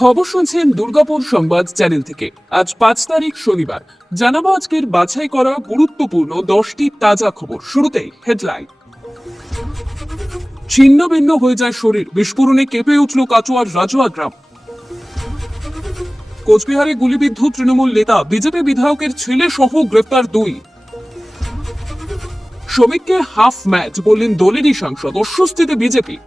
খবর শুনছেন দুর্গাপুর সংবাদ চ্যানেল থেকে। আজ 5 তারিখ শনিবার। জানাবো আজকের বাছাই করা গুরুত্বপূর্ণ 10টি তাজা খবর। শুরুতেই হেডলাইন। ছিন্ন ভিন্ন হয়ে যায় শরীর, বিস্ফোরণে কেঁপে উঠল কাটোয়ার রাজুয়া গ্রাম। কোচবিহারে গুলিবিদ্ধ তৃণমূল নেতা, বিজেপি বিধায়কের ছেলে সহ গ্রেফতার 2। শ্রমিককে হাফ ম্যাচ বললেন দলেরই সাংসদ, অস্বস্তিতে বিজেপি।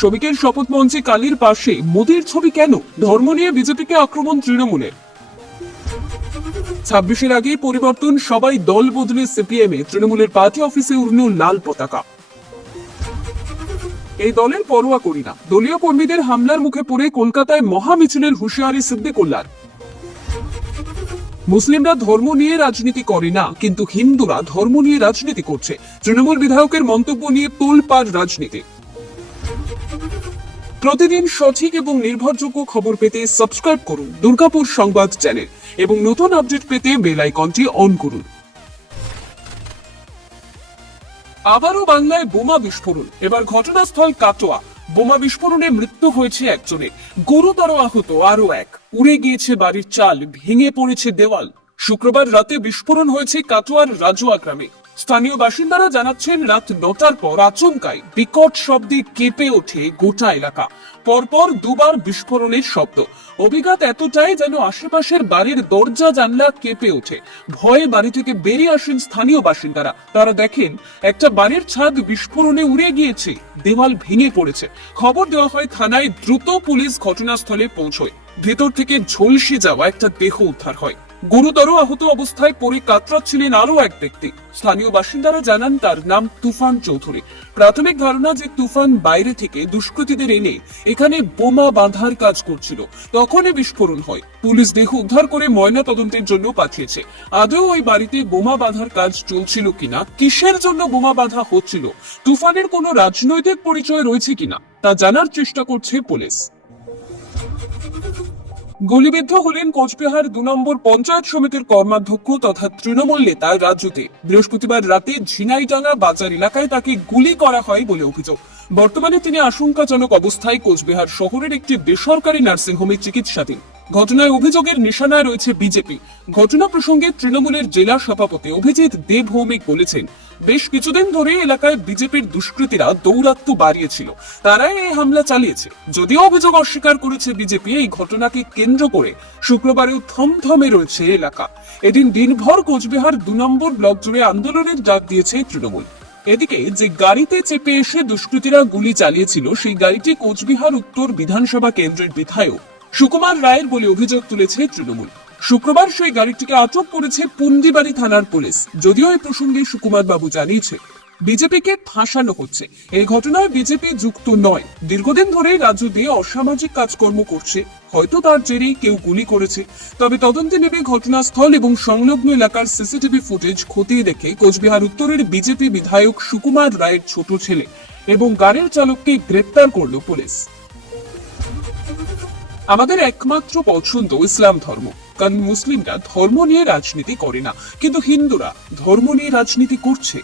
শ্রমিকের শপথ মঞ্চে কালীর পাশে মোদির ছবি কেন? ধর্ম নিয়ে বিজেপিকে আক্রমণ তৃণমূলের। 26-এর আগে পরিবর্তন, সবাই দল বদলে সিপিএম এ, তৃণমূলের পার্টি অফিসে উড়ল লাল পতাকা। এই দলের পরোয়া করি না, দলীয় কর্মীদের হামলার মুখে পড়ে কলকাতায় মহা মিছিলের হুঁশিয়ারি সিদ্দিকুল্লাহর। মুসলিমরা ধর্ম নিয়ে রাজনীতি করে না, কিন্তু হিন্দুরা ধর্ম নিয়ে রাজনীতি করছে। তৃণমূল বিধায়কের মন্তব্য নিয়ে তোলপাড় রাজনীতি। প্রতিদিন সঠিক এবং নির্ভরযোগ্য খবর পেতে সাবস্ক্রাইব করুন দুর্গাপুর সংবাদ চ্যানেল এবং নতুন আপডেট পেতে বেল আইকনটি অন করুন। আবারও বাংলায় বোমা বিস্ফোরণ, এবার ঘটনাস্থল কাটোয়া। বোমা বিস্ফোরণে মৃত্যু হয়েছে একজনের, গুরুতর আহত আরো এক। উড়ে গিয়েছে বাড়ির চাল, ভেঙে পড়েছে দেওয়াল। শুক্রবার রাতে বিস্ফোরণ হয়েছে কাটোয়ার রাজুয়া গ্রামে। স্থানীয় বাসিন্দারা জানাচ্ছেন, রাত 9টার পর আচমকায় বিকট শব্দে কেঁপে ওঠে গোটা এলাকা। পরপর দুবার বিস্ফোরণের শব্দ। অভিঘাত এতটাই যেন আশেপাশের বাড়ির দরজা জানলা কেঁপে ওঠে। ভয়ে বাড়ি থেকে বেরিয়ে আসেন স্থানীয় বাসিন্দারা। তারা দেখেন একটা বাড়ির ছাদ বিস্ফোরণে উড়ে গিয়েছে, দেওয়াল ভেঙে পড়েছে। খবর দেওয়া হয় থানায়, দ্রুত পুলিশ ঘটনাস্থলে পৌঁছয়। ভেতর থেকে ঝলসে যাওয়া একটা দেহ উদ্ধার হয়। গুরুতর আহত অবস্থায় পড়ে কাতরাচ্ছিলেন আরো এক ব্যক্তি। স্থানীয় বাসিন্দারা জানান, তার নাম তুফান চৌধুরী। প্রাথমিক ধারণা যে তুফান বাইরে থেকে দুষ্কৃতীদের এনে এখানে বোমা বাঁধার কাজ করছিল, তখনই বিস্ফোরণ হয়। পুলিশ দেহ উদ্ধার করে ময়না তদন্তের জন্য পাঠিয়েছে। আদৌ ওই বাড়িতে বোমা বাঁধার কাজ চলছিল কিনা, কিসের জন্য বোমা বাঁধা হচ্ছিল, তুফানের কোনো রাজনৈতিক পরিচয় রয়েছে কিনা তা জানার চেষ্টা করছে পুলিশ। গুলিবিদ্ধ হলেন কোচবিহার 2 নম্বর পঞ্চায়েত সমিতির কর্মাধ্যক্ষ তথা তৃণমূল নেতা রাজুতে। বৃহস্পতিবার রাতে ঝিনাইডাঙ্গা বাজার এলাকায় তাকে গুলি করা হয় বলে অভিযোগ। বর্তমানে তিনি আশঙ্কাজনক অবস্থায় কোচবিহার শহরের একটি বেসরকারি নার্সিংহোমে চিকিৎসাধীন। ঘটনায় অভিযোগের নিশানায় রয়েছে বিজেপি। ঘটনা প্রসঙ্গে তৃণমূলের জেলা সভাপতি অভিজিৎ দেব ভৌমিক বলেছেন, বেশ কিছুদিন ধরে এলাকায় বিজেপির দুষ্কৃতীরা দৌরাত্ম্য বাড়িয়েছিল, তারাই এই হামলা চালিয়েছে। যদিও অভিযোগ অস্বীকার করেছে বিজেপি, এই ঘটনাকে কেন্দ্র করে শুক্রবারেও থমথমে রয়েছে এলাকা। এদিন দিনভর কোচবিহার 2 নম্বর ব্লক জুড়ে আন্দোলনের ডাক দিয়েছে তৃণমূল। এদিকে যে গাড়িতে চেপে এসে দুষ্কৃতীরা গুলি চালিয়েছিল, সেই গাড়িটি কোচবিহার উত্তর বিধানসভা কেন্দ্রের বিধায়ক সুকুমার রায়ের বলে অভিযোগ তুলেছে তৃণমূল। শুক্রবার সেই গাড়িটিকে আটক করেছে পুন্ডিবাড়ি থানার পুলিশ। যদিও এই প্রসঙ্গে সুকুমার বাবু জানিয়েছে, বিজেপিকে ফাঁসানো হচ্ছে, এই ঘটনায় বিজেপি যুক্ত নয়। দীর্ঘদিন ধরে রাজ্য দিয়ে অসামাজিক কাজকর্ম করছে, হয়তো তার জেরেই কেউ গুলি করেছে। তবে তদন্তে নেমে ঘটনাস্থল এবং সংলগ্ন এলাকার সিসিটিভি ফুটেজ খতিয়ে দেখে কোচবিহার উত্তরের বিজেপি বিধায়ক সুকুমার রায়ের ছোট ছেলে এবং গাড়ির চালককে গ্রেপ্তার করল পুলিশ। আমাদের একমাত্র পছন্দ ইসলাম ধর্ম, কারণ মুসলিমরা ধর্ম নিয়ে রাজনীতি করে না, কিন্তু হিন্দুরা ধর্ম নিয়ে রাজনীতি করছে।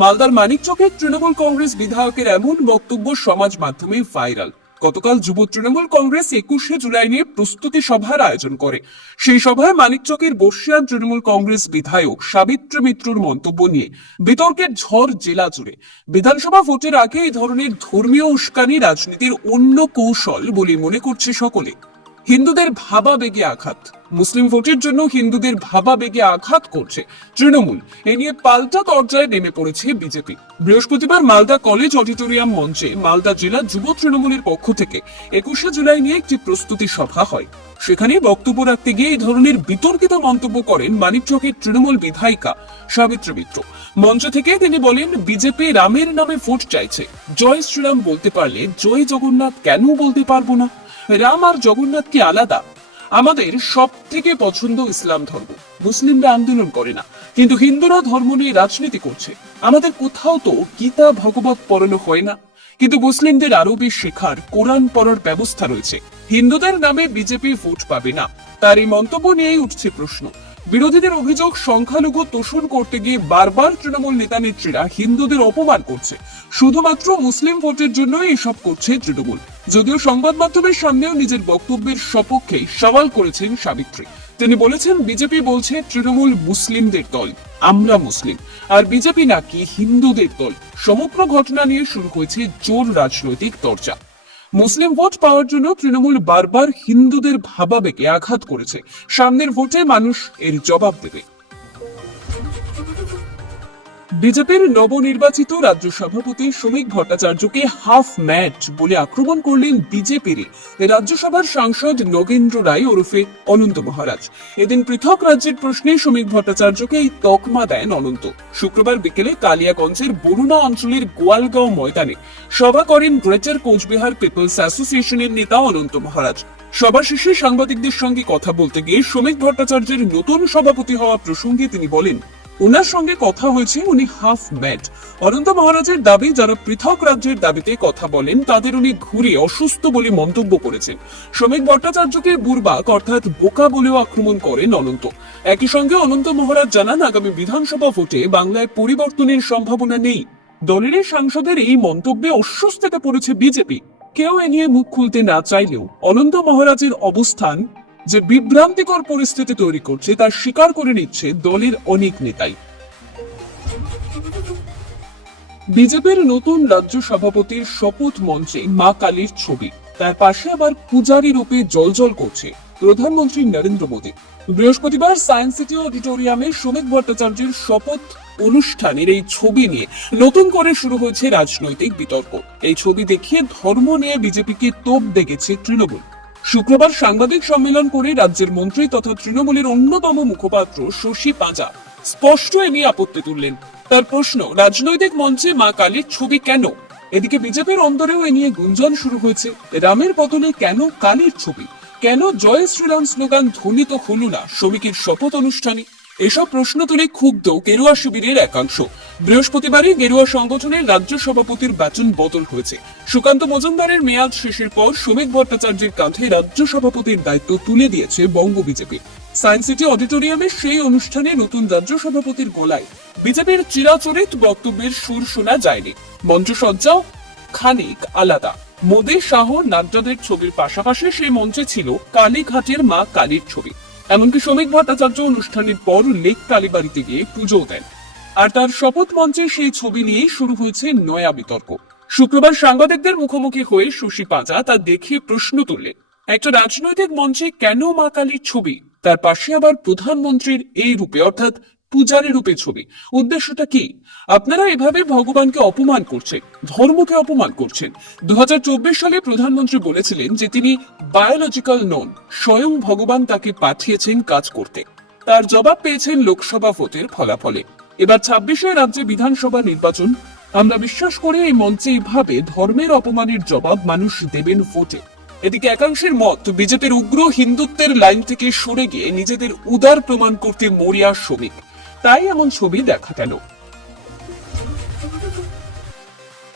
মালদার মানিকচকে তৃণমূল কংগ্রেস বিধায়কের এমন বক্তব্য সমাজ মাধ্যমে ভাইরাল। গতকাল যুব তৃণমূল কংগ্রেস 21শে জুলাই নিয়ে প্রস্তুতি সভার আয়োজন করে। সেই সভায় মানিকচকের বর্ষিয়ান তৃণমূল কংগ্রেস বিধায়ক সাবিত্রী মিত্রর মন্তব্য নিয়ে বিতর্কের ঝড় জেলা জুড়ে। বিধানসভা ভোটের আগে এই ধরনের ধর্মীয় উস্কানি রাজনীতির অন্য কৌশল বলে মনে করছে সকলে। হিন্দুদের ভাবাবেগে আঘাত, মুসলিম ভোটের জন্য হিন্দুদের ভাবাবেগে আঘাত করছে তৃণমূল, এ নিয়ে পাল্টা তরজায় নেমে পড়েছে বিজেপি। বৃহস্পতিবার মালদা কলেজ অডিটোরিয়াম মঞ্চে মালদা জেলা যুব তৃণমূলের পক্ষ থেকে 21শে জুলাই নিয়ে একটি প্রস্তুতি সভা হয়। সেখানে বক্তব্য রাখতে গিয়ে এই ধরনের বিতর্কিত মন্তব্য করেন মানিকচকের তৃণমূল বিধায়িকা সাবিত্রী মিত্র। মঞ্চ থেকে তিনি বলেন, বিজেপি রামের নামে ভোট চাইছে, জয় শ্রীরাম বলতে পারলে জয় জগন্নাথ কেন বলতে পারবো না? রাম আর জগন্নাথ কি আলাদা? আমাদের সব থেকে পছন্দ ইসলাম ধর্ম। মুসলিমরা আন্দোলন করে না, কিন্তু হিন্দুরা ধর্ম নিয়ে রাজনীতি করছে। আমাদের কোথাও তো গীতা ভগবত পড়ানো হয় না, কিন্তু মুসলিমদের আরবি শেখার, কোরআন পড়ার ব্যবস্থা রয়েছে। হিন্দুদের নামে বিজেপি ভোট পাবে না। তার এই মন্তব্য নিয়েই উঠছে প্রশ্ন, বিরোধীদের অভিযোগ, সংখ্যালঘু তোষণ করতে গিয়ে বারবার তৃণমূল নেতা নেত্রীরা হিন্দুদের অপমান করছে, শুধুমাত্র মুসলিম ভোটের জন্যই এসব করছে তৃণমূল। যদিও সংবাদ মাধ্যমের সামনেও নিজের বক্তব্যের সপক্ষে সওয়াল করেছেন সাবিত্রী। তিনি বলেছেন, বিজেপি বলছে তৃণমূল মুসলিমদের দল, আমরা মুসলিম, আর বিজেপি নাকি হিন্দুদের দল। সমগ্র ঘটনা নিয়ে শুরু হয়েছে জোর রাজনৈতিক চর্চা। মুসলিম ভোট পাওয়ার জন্য তৃণমূল বারবার হিন্দুদের ভাবাবেগে আঘাত করেছে। সামনের ভোটে মানুষ এর জবাব দেবে। বিজেপির নবনির্বাচিত রাজ্য সভাপতি শ্রমিক ভট্টাচার্যকে হাফ ম্যাড বলে আক্রমণ করলেন বিজেপির রাজ্যসভার সাংসদ নগেন্দ্র রায় ওরফে অনন্ত মহারাজ। এদিন পৃথক রাজ্যের প্রশ্নে শ্রমিক ভট্টাচার্যকে এই তকমা দেন অনন্ত। শুক্রবার বিকেলে কালিয়াগঞ্জের বরুণা অঞ্চলের গোয়ালগাঁও ময়দানে সভা করেন গ্রেটার কোচবিহার পিপলস অ্যাসোসিয়েশনের নেতা অনন্ত মহারাজ। সভা শেষে সাংবাদিকদের সঙ্গে কথা বলতে গিয়ে শ্রমিক ভট্টাচার্যের নতুন সভাপতি হওয়া প্রসঙ্গে তিনি বলেন, ওনার সঙ্গে কথা হয়েছে, উনি হাফ ম্যাড। অনন্ত মহারাজের দাবি, যারা পৃথক রাজ্যের দাবিতে কথা বলেন তাদের উনি ঘুরে অসুস্থ বলে মন্তব্য করেছেন। শ্রমিক ভট্টাচার্যকে বুর্বাক অর্থাৎ বোকা বলেও আক্রমণ করেন অনন্ত। একই সঙ্গে অনন্ত মহারাজ জানান, আগামী বিধানসভা ভোটে বাংলায় পরিবর্তনের সম্ভাবনা নেই। দলের সাংসদের এই মন্তব্যে অস্বস্তিতে পড়েছে বিজেপি। কেউ এ নিয়ে মুখ খুলতে না চাইলেও অনন্ত মহারাজের অবস্থান যে বিভ্রান্তিকর পরিস্থিতি তৈরি করছে তা স্বীকার করে নিচ্ছে দলের অনেক নেতাই। বিজেপির নতুন রাজ্য সভাপতির শপথ মঞ্চে মা কালীর ছবি, তার পাশে আবার পূজারী রূপে জ্বলজ্বল করছে প্রধানমন্ত্রী নরেন্দ্র মোদী। বৃহস্পতিবার সায়েন্স সিটি অডিটোরিয়ামে শ্রমিক ভট্টাচার্যের শপথ অনুষ্ঠানের এই ছবি নিয়ে নতুন করে শুরু হয়েছে রাজনৈতিক বিতর্ক। এই ছবি দেখিয়ে ধর্ম নিয়ে বিজেপিকে তোপ দেখেছে তৃণমূল। শুক্রবার সাংবাদিক সম্মেলন করে রাজ্যের মন্ত্রী তথা তৃণমূলের অন্যতম মুখপাত্র শশী পাঁজা স্পষ্ট এ নিয়ে আপত্তি তুললেন। তার প্রশ্ন, রাজনৈতিক মঞ্চে মা কালীর ছবি কেন? এদিকে বিজেপির অন্তরেও এ নিয়ে গুঞ্জন শুরু হয়েছে। রামের বদলে কেন কালীর ছবি? কেন জয় শ্রীরাম স্লোগান ধ্বনিত হল না শ্রমিকের শপথ অনুষ্ঠানে? এসব প্রশ্ন তুলে ক্ষুব্ধ গেরুয়া শিবিরের একাংশ। বৃহস্পতিবারই গেরুয়া সংগঠনের রাজ্য সভাপতির বেতন বদল হয়েছে। সুকান্ত মজুমদারের মেয়াদ শেষের পর শ্রমিক ভট্টাচার্যের কাঁধে রাজ্য সভাপতির দায়িত্ব তুলে দিয়েছে বঙ্গ বিজেপি। সায়েন্স সিটি অডিটোরিয়ামে সেই অনুষ্ঠানে নতুন রাজ্য সভাপতির গলায় বিজেপির চিরাচরিত বক্তব্যের সুর শোনা যায়নি। মঞ্চসজ্জাও খানিক আলাদা। মোদী, শাহ, নাড্ডাদের ছবির পাশাপাশি সেই মঞ্চে ছিল কালীঘাটের মা কালীর ছবি। এমনকি শ্রমিক ভট্টাচার্য অনুষ্ঠানের পর লেক কালীবাড়িতে গিয়ে পুজো দেন। আর তার শপথ মঞ্চে সেই ছবি নিয়েই শুরু হয়েছে নয়া বিতর্ক। শুক্রবার সাংবাদিকদের মুখোমুখি হয়ে শশী পাঁজা তা দেখে প্রশ্ন তুললেন, একটা রাজনৈতিক মঞ্চে কেন মা কালীর ছবি, তার পাশে আবার প্রধানমন্ত্রীর এই রূপে অর্থাৎ পূজারী রূপে ছবি? উদ্দেশ্যটা কি? আপনারা এভাবে ভগবানকে অপমান করছেন, ধর্মকে অপমান করছেন। 2024 সালে প্রধানমন্ত্রী বলেছিলেন যে তিনি বায়োলজিক্যাল নন, স্বয়ং ভগবান তাকে পাঠিয়েছেন কাজ করতে। তার জবাব পেয়েছেন লোকসভা ভোটের ফলাফলে। এবার 26 রাজ্যে বিধানসভা নির্বাচন। আমরা বিশ্বাস করি এই মঞ্চে এইভাবে ধর্মের অপমানের জবাব মানুষ দেবেন ভোটে। এদিকে একাংশের মত, বিজেপির উগ্র হিন্দুত্বের লাইন থেকে সরে গিয়ে নিজেদের উদার প্রমাণ করতে মরিয়া শ্রমিক, তাই এমন ছবি দেখা গেল।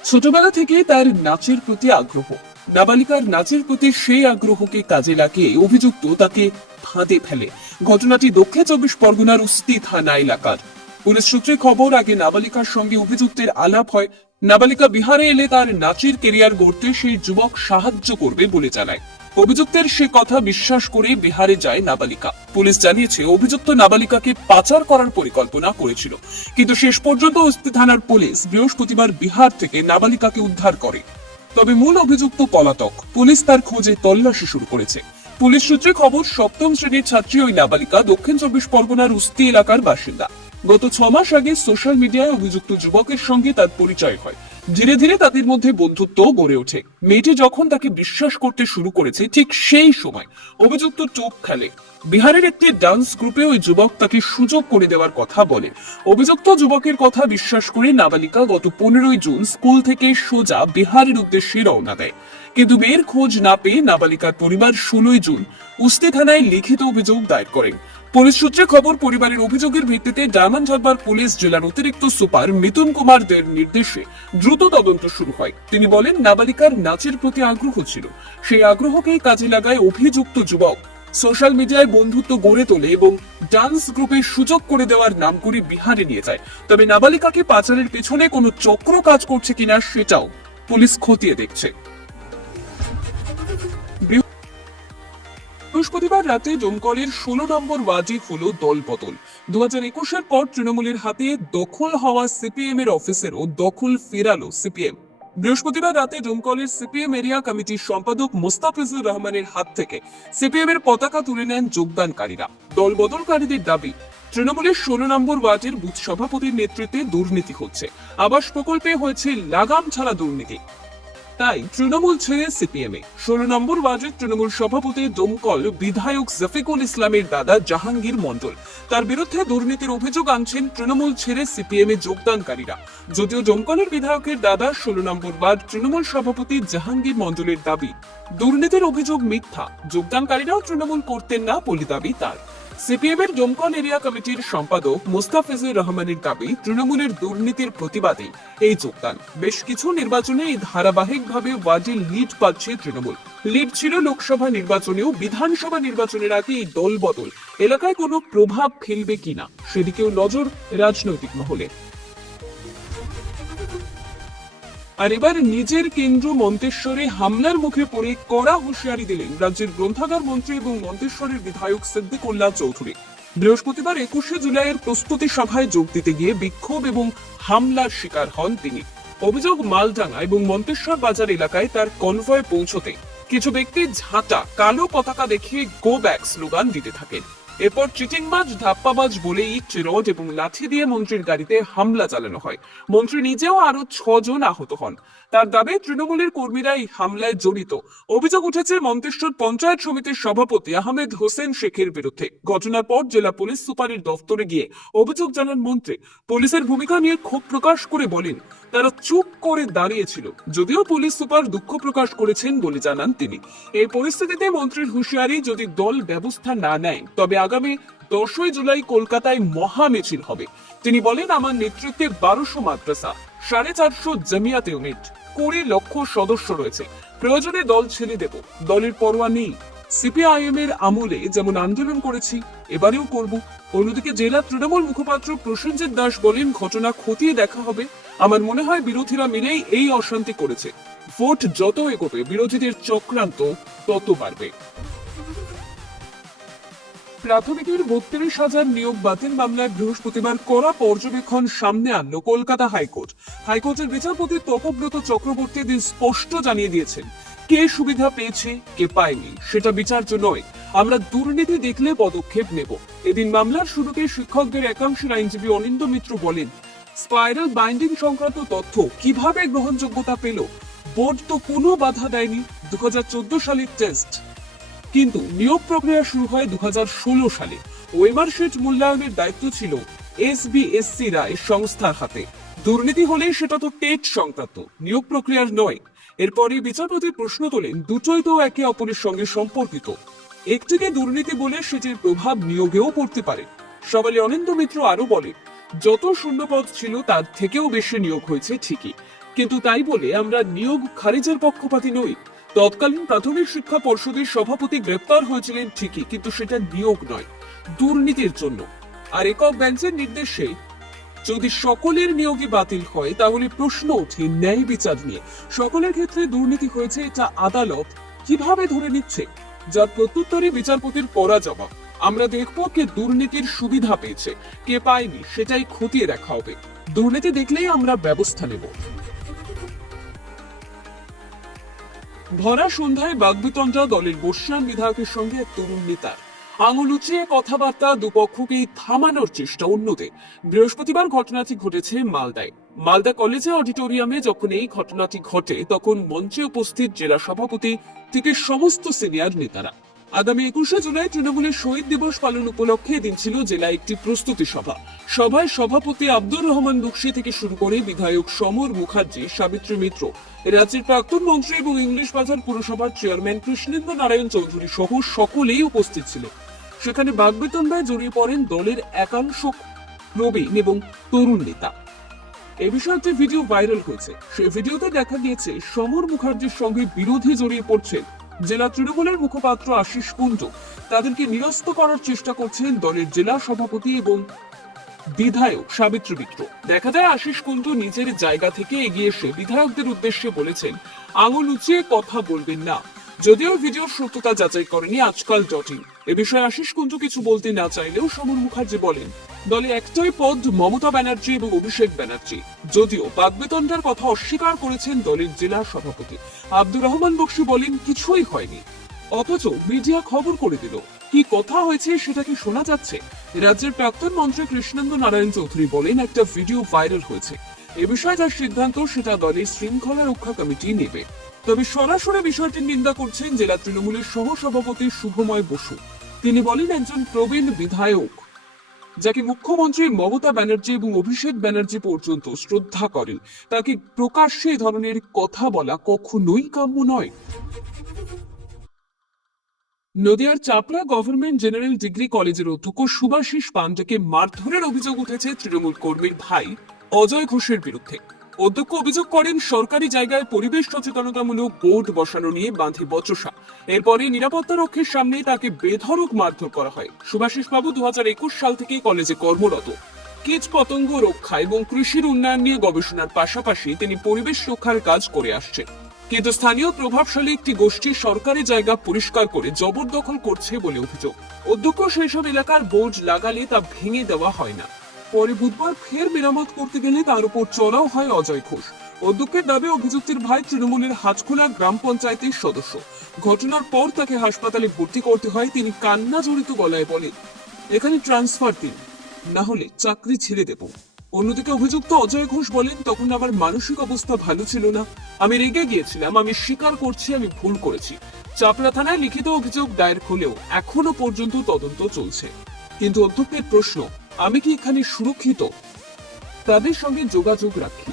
ছোটবেলা থেকে তার নাচের প্রতি আগ্রহ। নাবালিকার নাচের প্রতি সেই আগ্রহকে কাজে লাগিয়ে অভিযুক্ত তাকে ফাঁদে ফেলে। ঘটনাটি দক্ষিণ 24 পরগনার উস্তি থানা এলাকার। পুলিশ সূত্রে খবর, আগে নাবালিকার সঙ্গে অভিযুক্তের আলাপ হয়। নাবালিকা বিহারে এলে তার নাচের কেরিয়ার গড়তে সেই যুবক সাহায্য করবে বলে জানায়। অভিযুক্তের সে কথা বিশ্বাস করে বিহারে যায় নাবালিকা। পুলিশ জানিয়েছে, অভিযুক্ত নাবালিকাকে পাচার করার পরিকল্পনা করেছিল, কিন্তু শেষ পর্যন্ত উস্তি থানার পুলিশ বৃহস্পতিবার বিহার থেকে নাবালিকাকে উদ্ধার করে। তবে মূল অভিযুক্ত পলাতক। পুলিশ তার খোঁজে তল্লাশি শুরু করেছে। পুলিশ সূত্রে খবর, 7ম শ্রেণীর ছাত্রী ওই নাবালিকা দক্ষিণ 24 পরগনার উস্তি এলাকার বাসিন্দা। গত 6 মাস আগে সোশ্যাল মিডিয়ায় অভিযুক্ত যুবকের সঙ্গে তার পরিচয় হয়। ধীরে ধীরে তাদের মধ্যে বন্ধুত্ব গড়ে ওঠে। মেয়েটি যখন তাকে বিশ্বাস করতে শুরু করেছে, ঠিক সেই সময় অভিযুক্ত টোপ খেলে। বিহারের একটি ডান্স গ্রুপে ওই যুবক তাকে সুযোগ করে দেওয়ার কথা বলে। অভিযুক্ত যুবকের কথা বিশ্বাস করে নাবালিকা গত 15 জুন স্কুল থেকে সোজা বিহারের উদ্দেশ্যে রওনা দেয়। কিন্তু মেয়ের খোঁজ না পেয়ে নাবালিকার পরিবার 16 জুন উস্তি থানায় লিখিত অভিযোগ দায়ের করেন। পুলিশ সূত্রে খবর, পরিবারের অভিযোগের ভিত্তিতে ডায়মন্ড হারবার পুলিশ জেলার অতিরিক্ত সুপার মিথুন কুমার দের নির্দেশে দ্রুত তদন্ত শুরু হয়। তিনি বলেন, নাবালিকার নাচের প্রতি আগ্রহ ছিল, সেই আগ্রহকেই কাজে লাগায় অভিযুক্ত যুবক। সোশ্যাল মিডিয়ায় বন্ধুত্ব গড়ে তোলে এবং ডান্স গ্রুপের সুযোগ করে দেওয়ার নাম করে বিহারে নিয়ে যায়। তবে নাবালিকাকে পাচারের পেছনে কোনো চক্র কাজ করছে কিনা সেটাও পুলিশ খতিয়ে দেখছে। বৃহস্পতিবার রাতে ডোমকলের 16 নম্বর ওয়ার্ডে হলো দলবদল। 2021-এর পর তৃণমূলের হাতে দখল হওয়া সিপিএম এর অফিসেরও দখল ফেরালো সিপিএম। বৃহস্পতিবার রাতে ডোমকলের সিপিএম এরিয়া কমিটির সম্পাদক মোস্তাফিজুর রহমানের হাত থেকে সিপিএম এর পতাকা তুলে নেন যোগদানকারীরা। দলবদলকারীদের দাবি, তৃণমূলের 16 নম্বর ওয়ার্ডের বুথ সভাপতির নেতৃত্বে দুর্নীতি হচ্ছে, আবাস প্রকল্পে হয়েছে লাগাম ছাড়া দুর্নীতি, তাই তৃণমূল ছেড়ে সিপিএম এ। 16 নম্বর ওয়ার্ডের তৃণমূল সভাপতি ডোমকল বিধায়ক জফিকুল ইসলামের দাদা জাহাঙ্গীর মন্ডল, তার বিরুদ্ধে দুর্নীতির অভিযোগ আনছেন তৃণমূল ছেড়ে সিপিএম এ যোগদানকারীরা। যদিও ডোমকলের বিধায়কের দাদা 16 নম্বর ওয়ার্ড তৃণমূল সভাপতি জাহাঙ্গীর মন্ডলের দাবি দুর্নীতির অভিযোগ মিথ্যা, যোগদানকারীরাও তৃণমূল করতেন না বলে দাবি তার। সিপিএম এর ডোমকল এরিয়া কমিটির সম্পাদক মোস্তাফিজুর রহমানের দাবি, তৃণমূলের দুর্নীতির প্রতিবাদে এই যোগদান। বেশ কিছু নির্বাচনে এই ধারাবাহিকভাবে ওয়ার্ডে লিড পাচ্ছে তৃণমূল। লিড ছিল লোকসভা নির্বাচনেও। বিধানসভা নির্বাচনের আগে এই দল বদল এলাকায় কোনো প্রভাব ফেলবে কিনা সেদিকেও নজর রাজনৈতিক মহলে। আর এবার নিজের কেন্দ্র মন্তেশ্বরে হামলার মুখে পড়ে কড়া হুঁশিয়ারি দিলেন রাজ্যের গ্রন্থাগার মন্ত্রী এবং মন্তেশ্বরের বিধায়ক সিদ্দিকুল্লাহ চৌধুরী। বৃহস্পতিবার 21শে জুলাইয়ের প্রস্তুতি সভায় যোগ দিতে গিয়ে বিক্ষোভ এবং হামলার শিকার হন তিনি। অভিযোগ, মালডাঙ্গা এবং মন্তেশ্বর বাজার এলাকায় তার কনভয় পৌঁছতে কিছু ব্যক্তি ঝাঁটা কালো পতাকা দেখিয়ে গো ব্যাক স্লোগান দিতে থাকেন। এরপর চিটিংবাজ, ধাপ্পাবাজ বলে ইট, রড এবং লাঠি দিয়ে মন্ত্রীর গাড়িতে হামলা চালানো হয়। মন্ত্রী নিজেও আরো 6 জন আহত হন। তার দাবি, তৃণমূলের কর্মীরা এই হামলায় জড়িত। অভিযোগ উঠেছে মন্তেশ্বর পঞ্চায়েত সমিতির সভাপতি আহমেদ হোসেন শেখের বিরুদ্ধে। ঘটনার পর জেলা পুলিশ সুপারের দফতরে গিয়ে অভিযোগ জানান মন্ত্রী। পুলিশের ভূমিকা নিয়ে ক্ষোভ প্রকাশ করে বলেন, তারা চুপ করে দাঁড়িয়েছিল। যদিও পুলিশ সুপার দুঃখ প্রকাশ করেছেন বলে জানান তিনি। এই পরিস্থিতিতে মন্ত্রীর হুঁশিয়ারি, যদি দল ব্যবস্থা না নেয় তবে আগামী 10ই জুলাই কলকাতায় মহা মিছিল হবে। তিনি বলেন, আমার নেতৃত্বে 1200 মাদ্রাসা, 450 জামিয়াত ইউনিট, 20 লক্ষ সদস্য রয়েছে। প্রয়োজনে দল ছেড়ে দেব, দলের পরোয়া নেই। সিপিআইএম এর আমলে যেমন আন্দোলন করেছি, এবারেও করব। অন্যদিকে জেলা তৃণমূল মুখপাত্র প্রসেনজিৎ দাস বলেন, ঘটনা খতিয়ে দেখা হবে। আমার মনে হয় বিরোধীরা মিলেই এই অশান্তি করেছে। ভোট যত এগোবে বিরোধীদের চক্রান্ত তত বাড়বে। প্রাথমিকের 32,000 নিয়োগ বাতিল মামলায় বৃহস্পতিবার কড়া পর্যবেক্ষণ সামনে আনলো কলকাতা হাইকোর্ট। হাইকোর্টের বিচারপতি তপব্রত চক্রবর্তী দিন স্পষ্ট জানিয়ে দিয়েছেন, কে সুবিধা পেয়েছে কে পায়নি সেটা বিচার্য নয়, আমরা দুর্নীতি দেখলে পদক্ষেপ নেব। এদিন মামলার শুরুতে শিক্ষকদের একাংশের আইনজীবী অনিন্দ্য মিত্র বলেন, স্পাইরাল বাইন্ডিং সংক্রান্ত তথ্য কিভাবে গ্রহণযোগ্যতা পেল? বোর্ড তো কোনো বাধা দেয়নি। 2014 সালের টেস্ট, কিন্তু নিয়োগ প্রক্রিয়া শুরু হয় 2016 সালে। ওয়েমার শিট মূল্যায়নের দায়িত্ব ছিল এসবিএসসি রায় সংস্থার হাতে। দুর্নীতি হলে সেটা তো টেট সংক্রান্ত, নিয়োগ প্রক্রিয়ার নয়। এরপরে বিচারপতি প্রশ্ন তোলেন, দুটোই তো একে অপরের সঙ্গে সম্পর্কিত। একটিকে দুর্নীতি বলে সেটির প্রভাব নিয়োগেও পড়তে পারে। সওয়ালে অনিন্দ্য মিত্র আরো বলে, যত শূন্যপদ ছিল তার থেকেও বেশি নিয়োগ হয়েছে ঠিকই, কিন্তু তাই বলে আমরা নিয়োগ খারিজের পক্ষপাতী নই। তৎকালীন প্রাথমিক শিক্ষা পর্ষদের সভাপতি গ্রেপ্তার হয়েছিলেন ঠিকই, কিন্তু সেটা নিয়োগ নয়, দুর্নীতির জন্য। আর একক বেঞ্চের নির্দেশে যদি সকলের নিয়োগই বাতিল হয় তাহলে প্রশ্ন ওঠে ন্যায় বিচার নিয়ে। সকলের ক্ষেত্রে দুর্নীতি হয়েছে এটা আদালত কিভাবে ধরে নিচ্ছে? যার প্রত্যুত্তরে বিচারপতির কড়া জবাব। আমরা দেখব কে দুর্নীতির সুবিধা পেয়েছে, কে পায়নি, সেটাই খতিয়ে দেখা হবে। দুর্নীতি দেখলেই আমরা ব্যবস্থা নেব। ভরা সন্ধ্যায় বাগবিতণ্ডা দলের বর্ষিয়ান বিধায়কের সঙ্গে এক তরুণ নেতার। আঙুল উঁচিয়ে কথাবার্তা, দুপক্ষকেই থামানোর চেষ্টা অন্যদের। বৃহস্পতিবার ঘটনাটি ঘটেছে মালদায়। মালদা কলেজে অডিটোরিয়ামে যখন এই ঘটনাটি ঘটে তখন মঞ্চে উপস্থিত জেলা সভাপতি থেকে সমস্ত সিনিয়র নেতারা। আগামী 21শে জুলাই তৃণমূলের শহীদ দিবস পালন উপলক্ষে এদিন ছিল জেলায় একটি প্রস্তুতি সভা। সভায় সভাপতি আব্দুর রহমান বক্সি থেকে শুরু করে বিধায়ক সমর মুখার্জি, সাবিত্রী মিত্র, রাজ্যের প্রাক্তন মন্ত্রী এবং ইংলিশ বাজার পুরসভার চেয়ারম্যান কৃষ্ণেন্দ্র নারায়ণ চৌধুরী সহ সকলেই উপস্থিত ছিল। সেখানে বাগবিতণ্ডায় জড়িয়ে পড়েন দলের একাংশ প্রবীণ এবং তরুণ নেতা। এ বিষয়ে একটি ভিডিও ভাইরাল হয়েছে। সেই ভিডিওতে দেখা গিয়েছে সমর মুখার্জির সঙ্গে বিরোধী জড়িয়ে পড়ছেন জেলা তৃণমূলের মুখপাত্র আশিস কুণ্ডু। তাদেরকে নিরস্ত করার চেষ্টা করছেন দলের জেলা সভাপতি এবং বিধায়ক সাবিত্রী মিত্র। দেখা যায় আশিস কুন্ডু নিজের জায়গা থেকে এগিয়ে এসে বিধায়কদের উদ্দেশ্যে বলেছেন, আঙুল উঁচিয়ে কথা বলবেন না। যদিও ভিডিওর সত্যতা যাচাই করেনি আজকাল ডটিং। এ বিষয়ে আশিস কুন্ডু কিছু বলতে না চাইলেও সমর মুখার্জি বলেন, দলে একটাই পদ মমতা ব্যানার্জি এবং অভিষেক ব্যানার্জি। যদিও বাগবিতণ্ডার কথা অস্বীকার করেছেন দলের জেলা সভাপতি আব্দুর রহমান বক্সী বলেন, কিছুই হয়নি, অথচ মিডিয়া খবর করে দিল। কি কথা হয়েছে সেটা কি শোনা যাচ্ছে? রাজ্যের প্রাক্তন মন্ত্রী কৃষ্ণেন্দু নারায়ণ চৌধুরী বলেন, একটা ভিডিও ভাইরাল হয়েছে, এ বিষয়ে যার সিদ্ধান্ত সেটা দলের শৃঙ্খলা রক্ষা কমিটি নেবে। তবে সরাসরি বিষয়টির নিন্দা করছেন জেলা তৃণমূলের সহ সভাপতি শুভময় বসু। তিনি বলেন, একজন প্রবীণ বিধায়ক যাকে মুখ্যমন্ত্রী মমতা ব্যানার্জি এবং অভিষেক ব্যানার্জি পর্যন্ত শ্রদ্ধা করেন, তাকে প্রকাশ্যে এ ধরনের কথা বলা কখনোই কাম্য নয়। নদিয়ার চাপড়া গভর্নমেন্ট জেনারেল ডিগ্রি কলেজের অধ্যক্ষ সুভাষিস পান্ডেকে মারধরের অভিযোগ উঠেছে তৃণমূল কর্মীর ভাই অজয় ঘোষের বিরুদ্ধে। অধ্যক্ষ অভিযোগ করেন, সরকারি জায়গায় পরিবেশ সচেতনতামূলক বোর্ড বসানো নিয়ে বাঁধে বচসা। এরপরে নিরাপত্তা রক্ষীর সামনে তাকে বেধড়ক মারধর করা হয়। সুভাষিস বাবু 2021 সাল থেকে কলেজে কর্মরত। কীট পতঙ্গ রক্ষা এবং কৃষির উন্নয়ন নিয়ে গবেষণার পাশাপাশি তিনি পরিবেশ রক্ষার কাজ করে আসছেন। কিন্তু স্থানীয় প্রভাবশালী একটি গোষ্ঠী সরকারি জায়গা পরিষ্কার করে জবরদখল করছে বলে অভিযোগ। অধ্যক্ষ সেই সব এলাকার বোর্ড লাগালে তা ভেঙে দেওয়া হয় না। পরে বুধবার ফের মেরামত করতে গেলে তার উপর চড়াও হয় অজয় ঘোষ। অধ্যক্ষের দাবি, অভিযুক্তের ভাই তৃণমূলের হাটখোলা গ্রাম পঞ্চায়েতের সদস্য। ঘটনার পর তাকে হাসপাতালে ভর্তি করতে হয়। তিনি কান্না জড়িত গলায় বলেন, এখানে ট্রান্সফার দিন, না হলে চাকরি ছেড়ে দেব। অন্যদিকে অভিযুক্ত অজয় ঘোষ বলেন, তখন আমার মানসিক অবস্থা ভালো ছিল না, আমি রেগে গিয়েছিলাম, আমি স্বীকার করছি আমি ভুল করেছি। চাপড়া থানায় লিখিত অভিযোগ দায়ের হলেও এখনো পর্যন্ত তদন্ত চলছে। কিন্তু অধ্যক্ষের প্রশ্ন, আমি কি এখানে সুরক্ষিত? তাদের সঙ্গে যোগাযোগ রাখি।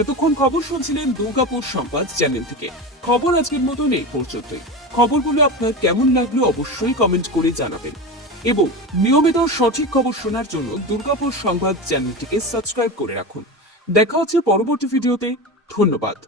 এতক্ষণ খবর শুনছিলেন দুর্গাপুর সংবাদ চ্যানেল থেকে। খবর আজকের মতন এই পর্যন্তই। খবরগুলো আপনার কেমন লাগলো অবশ্যই কমেন্ট করে জানাবেন এবং নিয়মিত সঠিক খবর শোনার জন্য দুর্গাপুর সংবাদ চ্যানেলটিকে সাবস্ক্রাইব করে রাখুন। দেখা হচ্ছে পরবর্তী ভিডিওতে। ধন্যবাদ।